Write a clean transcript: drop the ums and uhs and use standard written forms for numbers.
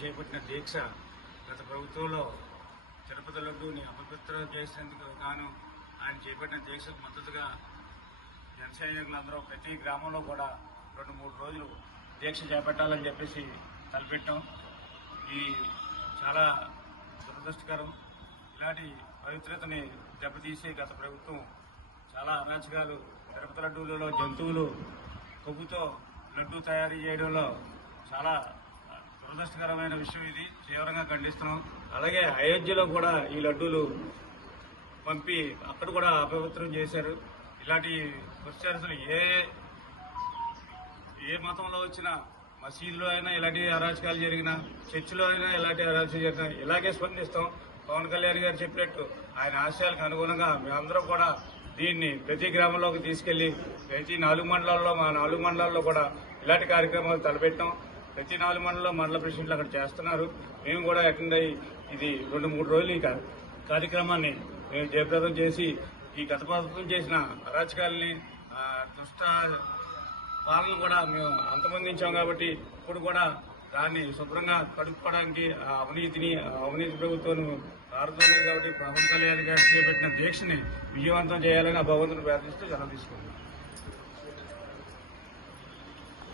చేపట్టిన దీక్ష గత ప్రభుత్వంలో తిరుపతి లడ్డూని అపవిత్రం చేసేందుకు గాను ఆయన చేపట్టిన దీక్షకు మద్దతుగా జన సైనికులందరూ ప్రతి గ్రామంలో కూడా 2-3 రోజులు దీక్ష చేపట్టాలని చెప్పేసి తలపెట్టాం. ఈ చాలా దురదృష్టకరం. ఇలాంటి పవిత్రతని దెబ్బతీసే గత ప్రభుత్వం చాలా అరాచకాలు, తిరుపతి లడ్డూలలో జంతువులు కొవ్వుతో లడ్డూ తయారు చేయడంలో చాలా దురదృష్టకరమైన విషయం. ఇది తీవ్రంగా ఖండిస్తున్నాం. అలాగే అయోధ్యలో కూడా ఈ లడ్డూలు పంపి అక్కడ కూడా అపవిత్రం చేశారు. ఇలాంటి క్రిస్టియన్స్లు ఏ మతంలో వచ్చినా, మసీదులో అయినా ఇలాంటి అరాచకాలు జరిగినా, చర్చిలో అయినా ఇలాంటి అరాచకాలు జరిగినా ఇలాగే స్పందిస్తాం. పవన్ కళ్యాణ్ గారు చెప్పినట్టు ఆయన ఆశయాలకు అనుగుణంగా మేమందరం కూడా దీన్ని ప్రతి గ్రామంలోకి తీసుకెళ్లి ప్రతి 4 మండలాల్లో మా 4 మండలాల్లో కూడా ఇలాంటి కార్యక్రమాలు తలపెట్టాం. ప్రతి 4 మండలంలో మండల ప్రెసిడెంట్లు అక్కడ చేస్తున్నారు. మేము కూడా అటెండ్ అయ్యి ఇది 2-3 రోజులు ఈ కార్యక్రమాన్ని మేము జయప్రదం చేసి ఈ గత ప్రభుత్వం చేసిన అరాచకాలని, దుష్ట పాలన కూడా మేము అంతమొందించాం. కాబట్టి ఇప్పుడు కూడా దాన్ని శుభ్రంగా కడుక్కోవడానికి అవినీతి ప్రభుత్వం ప్రార్థనలు కాబట్టి పవన్ కళ్యాణ్ గారు చేపట్టిన దీక్షని విజయవంతం చేయాలని ఆ భగవంతుని ప్రార్థిస్తూ సెలవు తీసుకుంటున్నాం.